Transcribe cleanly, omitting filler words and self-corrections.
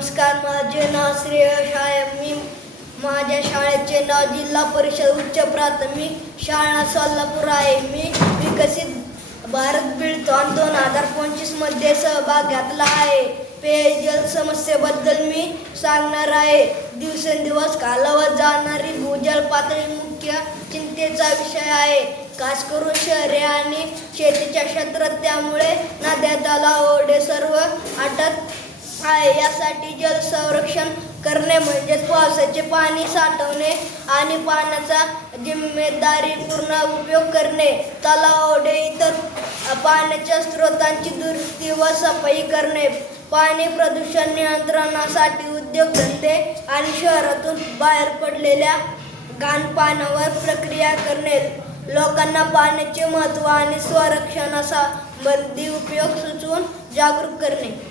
नमस्कार, माझे नाव श्रेयश आहे. मी माझ्या शाळेचे नाव जिल्हा परिषद उच्च प्राथमिक शाळा सोलापूर आहे. मी विकसित भारत बिल्डथॉन 2025 मध्ये सहभाग घेतला आहे. पेयजल समस्येबद्दल मी सांगणार आहे. दिवसेंदिवस खालावत जाणारी भूजल पातळी मुख्य चिंतेचा विषय आहे, खास करून शहरे आणि शेतीच्या क्षेत्रात. त्यामुळे नद्या, तलाव, ओढे सर्व आटत आहे. यासाठी जल संरक्षण करणे म्हणजेच पावसाचे पाणी साठवणे आणि पाण्याचा जिम्मेदारीपूर्ण उपयोग करणे. तलाव, ओढे, इतर पाण्याच्या स्रोतांची दुरुस्ती व सफाई करणे. पाणी प्रदूषण नियंत्रणासाठी उद्योगधंदे आणि शहरातून बाहेर पडलेल्या घाण पाण्यावर प्रक्रिया करणे. लोकांना पाण्याचे महत्त्व आणि संरक्षणासंबंधी उपयोग सुचवून जागरूक करणे.